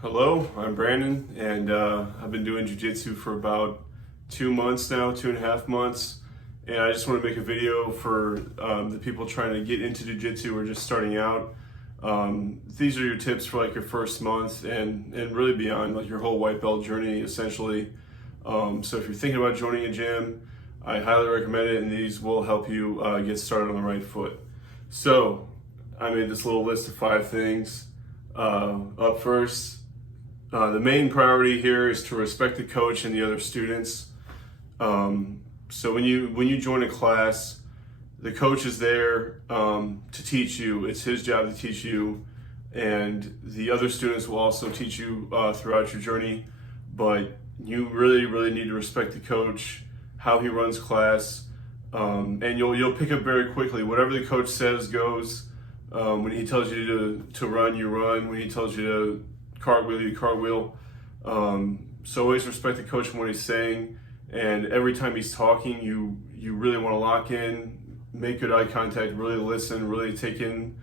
Hello, I'm Brandon, and I've been doing Jiu Jitsu for about 2 months now, 2.5 months. And I just want to make a video for the people trying to get into Jiu Jitsu or just starting out. These are your tips for like your first month and really beyond, like your whole white belt journey, essentially. So if you're thinking about joining a gym, I highly recommend it, and these will help you get started on the right foot. So I made this little list of 5 things. Up first, the main priority here is to respect the coach and the other students. So when you join a class, the coach is there to teach you. It's his job to teach you, and the other students will also teach you throughout your journey. But you really need to respect the coach, how he runs class, and you'll pick up very quickly. Whatever the coach says goes. When he tells you to run, you run. When he tells you to cartwheel, you cartwheel. So always respect the coach and what he's saying. And every time he's talking, you really want to lock in, make good eye contact, really listen, really take in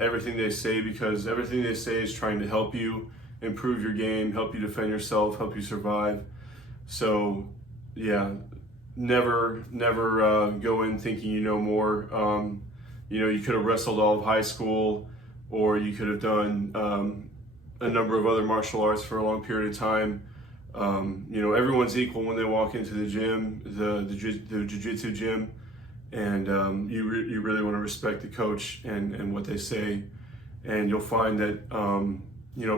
everything they say, because everything they say is trying to help you improve your game, help you defend yourself, help you survive. So yeah, never go in thinking you know more. You could have wrestled all of high school, or you could have done a number of other martial arts for a long period of time. Everyone's equal when they walk into the gym, the jiu-jitsu gym, and you really want to respect the coach and what they say. And you'll find that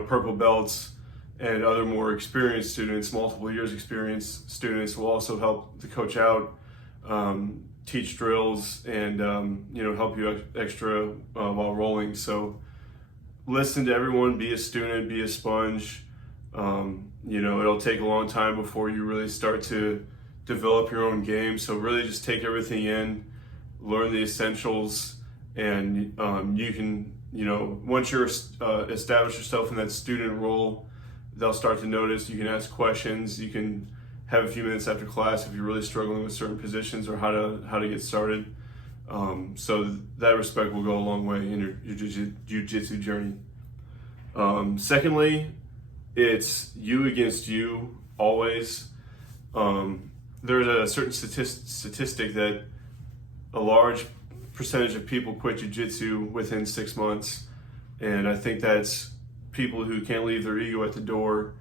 purple belts and other more experienced students, multiple years experienced students, will also help the coach out. Teach drills and help you extra while rolling. So listen to everyone, be a student, be a sponge. It'll take a long time before you really start to develop your own game. So really just take everything in, learn the essentials, and you can, once you're establish yourself in that student role, they'll start to notice. You can ask questions. You can have a few minutes after class if you're really struggling with certain positions or how to get started. So that respect will go a long way in your jiu-jitsu journey. Secondly, it's you against you always. There's a certain statistic that a large percentage of people quit jiu-jitsu within 6 months, and I think that's people who can't leave their ego at the door.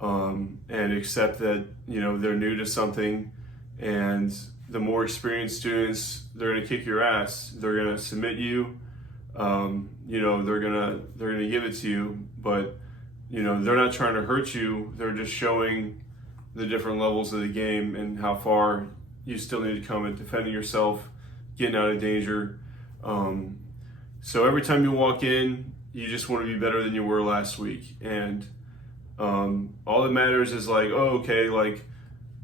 And accept that they're new to something, and the more experienced students, they're going to kick your ass. They're going to submit you. They're gonna give it to you, but they're not trying to hurt you. They're just showing the different levels of the game and how far you still need to come at defending yourself, getting out of danger. So every time you walk in, you just want to be better than you were last week, and all that matters is like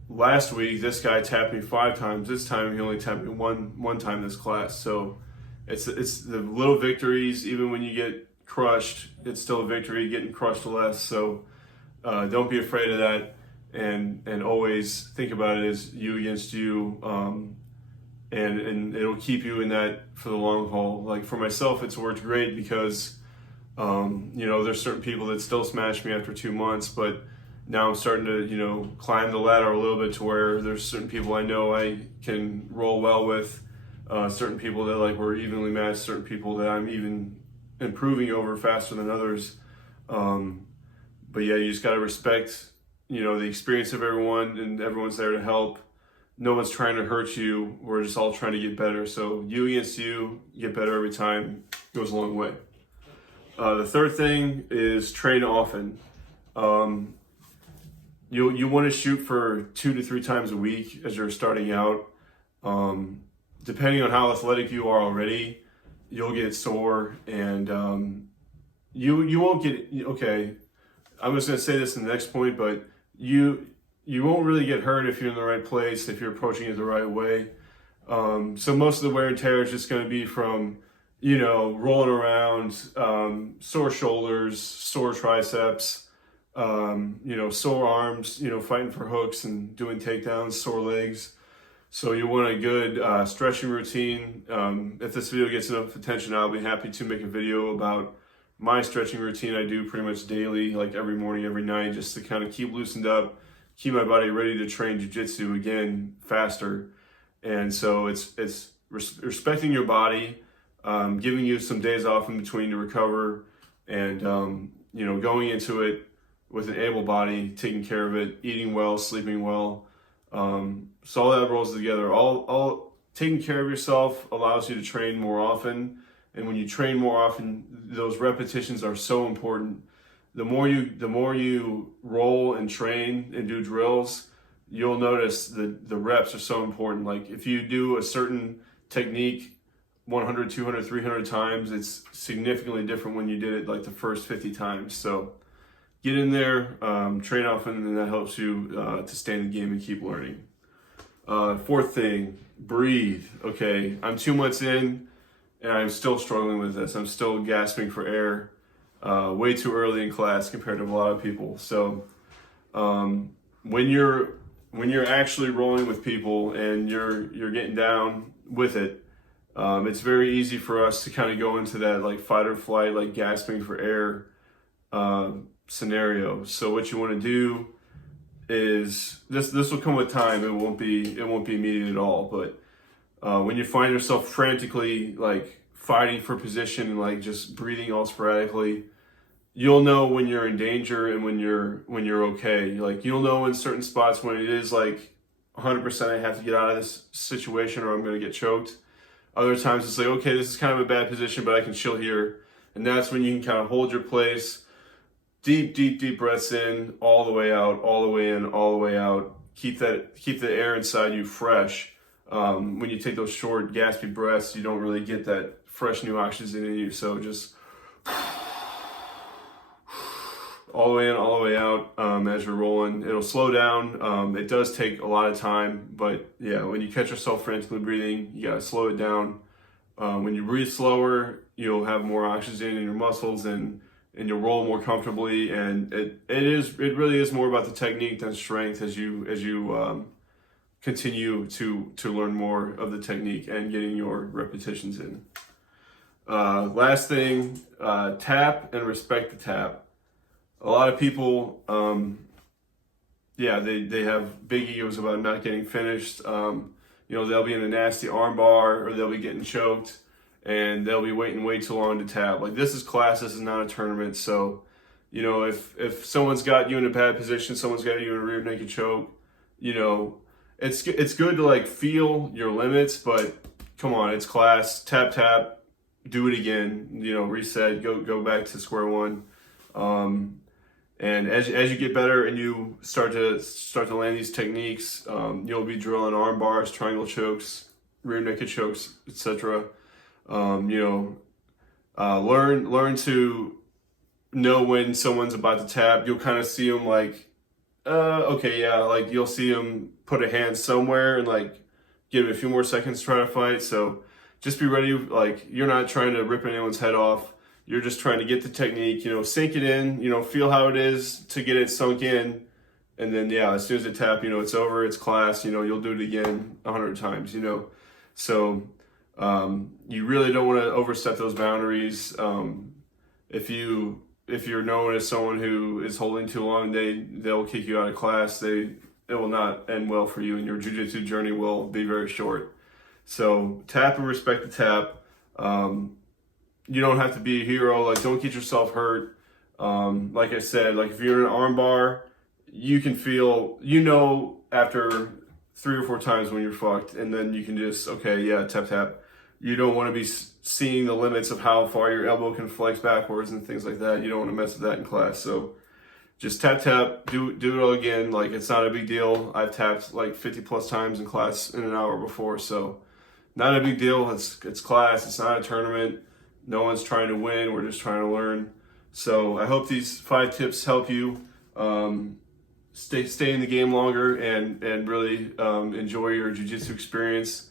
last week this guy tapped me 5 times. This time he only tapped me one time this class. So it's the little victories. Even when you get crushed, it's still a victory. Getting crushed less. So don't be afraid of that, and always think about it as you against you, and it'll keep you in that for the long haul. Like for myself, it's worked great because there's certain people that still smash me after 2 months, but now I'm starting to, climb the ladder a little bit to where there's certain people I know I can roll well with, certain people that we're evenly matched, certain people that I'm even improving over faster than others. But yeah, you just got to respect, the experience of everyone, and everyone's there to help. No one's trying to hurt you. We're just all trying to get better. So you against you, get better every time. Goes a long way. The third thing is train often. You want to shoot for 2 to 3 times a week as you're starting out. Depending on how athletic you are already, you'll get sore, and you won't get, okay, I'm just going to say this in the next point, but you won't really get hurt if you're in the right place, if you're approaching it the right way. So most of the wear and tear is just going to be from rolling around, sore shoulders, sore triceps, sore arms, fighting for hooks and doing takedowns, sore legs. So you want a good stretching routine. If this video gets enough attention, I'll be happy to make a video about my stretching routine I do pretty much daily, like every morning, every night, just to kind of keep loosened up, keep my body ready to train jiu-jitsu again faster. And so it's respecting your body, giving you some days off in between to recover, and going into it with an able body, taking care of it, eating well, sleeping well. So all that rolls together. All taking care of yourself allows you to train more often. And when you train more often, those repetitions are so important. The more you roll and train and do drills, you'll notice the reps are so important. Like if you do a certain technique 100, 200, 300 times, it's significantly different when you did it like the first 50 times. So get in there, train often, and that helps you to stay in the game and keep learning. Fourth thing, breathe. Okay, I'm 2 months in, and I'm still struggling with this. I'm still gasping for air way too early in class compared to a lot of people. So when you're actually rolling with people and you're getting down with it, it's very easy for us to kind of go into that like fight or flight, like gasping for air scenario. So what you want to do is this will come with time. It won't be immediate at all. But when you find yourself frantically like fighting for position and like just breathing all sporadically, you'll know when you're in danger and when you're okay. Like you'll know in certain spots when it is like 100% I have to get out of this situation or I'm going to get choked. Other times it's like, okay, this is kind of a bad position, but I can chill here. And that's when you can kind of hold your place. Deep breaths in, all the way out, all the way in, all the way out. Keep the air inside you fresh. When you take those short, gaspy breaths, you don't really get that fresh new oxygen in you. So just all the way in, all the way out as you're rolling. It'll slow down. It does take a lot of time, but yeah, when you catch yourself frantically breathing, you gotta slow it down. When you breathe slower, you'll have more oxygen in your muscles and you'll roll more comfortably. And it really is more about the technique than strength as you continue to learn more of the technique and getting your repetitions in. Last thing, tap and respect the tap. A lot of people, they have big egos about not getting finished. They'll be in a nasty arm bar or they'll be getting choked and they'll be waiting way too long to tap. Like this is class, this is not a tournament. So, if someone's got you in a bad position, someone's got you in a rear naked choke, it's good to like feel your limits, but come on, it's class. Tap, do it again. Reset, go back to square one. And as you get better and you start to land these techniques, you'll be drilling arm bars, triangle chokes, rear naked chokes, etc. Learn to know when someone's about to tap. You'll kind of see them like, like you'll see them put a hand somewhere and like give it a few more seconds to try to fight. So just be ready. Like you're not trying to rip anyone's head off. You're just trying to get the technique, sink it in, feel how it is to get it sunk in. And then, as soon as it tap, it's over, it's class, you'll do it again 100 times, So you really don't want to overstep those boundaries. If you're known as someone who is holding too long, they'll kick you out of class. It will not end well for you, and your jiu-jitsu journey will be very short. So tap and respect the tap. You don't have to be a hero. Like, don't get yourself hurt. Like I said, like if you're in an arm bar, you can feel, after 3 or 4 times when you're fucked, and then you can just, tap. You don't want to be seeing the limits of how far your elbow can flex backwards and things like that. You don't want to mess with that in class. So just tap, do it all again. Like it's not a big deal. I've tapped like 50 plus times in class in an hour before. So not a big deal. It's class. It's not a tournament. No one's trying to win. We're just trying to learn. So I hope these 5 tips help you stay in the game longer and really enjoy your jiu-jitsu experience.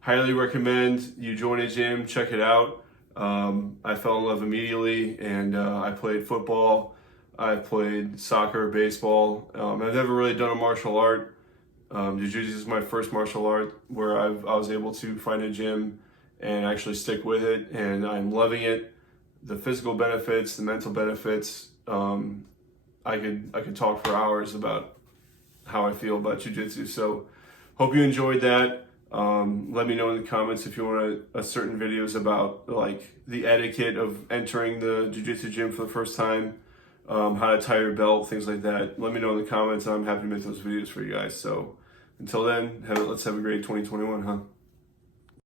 Highly recommend you join a gym, check it out. I fell in love immediately, and I played football. I played soccer, baseball. I've never really done a martial art. Jiu-jitsu is my first martial art where I was able to find a gym and actually stick with it, and I'm loving it. the physical benefits, the mental benefits. I could talk for hours about how I feel about jiu-jitsu. So hope you enjoyed that. Let me know in the comments if you want certain videos about like the etiquette of entering the jiu-jitsu gym for the first time, how to tie your belt, things like that. Let me know in the comments. I'm happy to make those videos for you guys. So until then, let's have a great 2021, huh?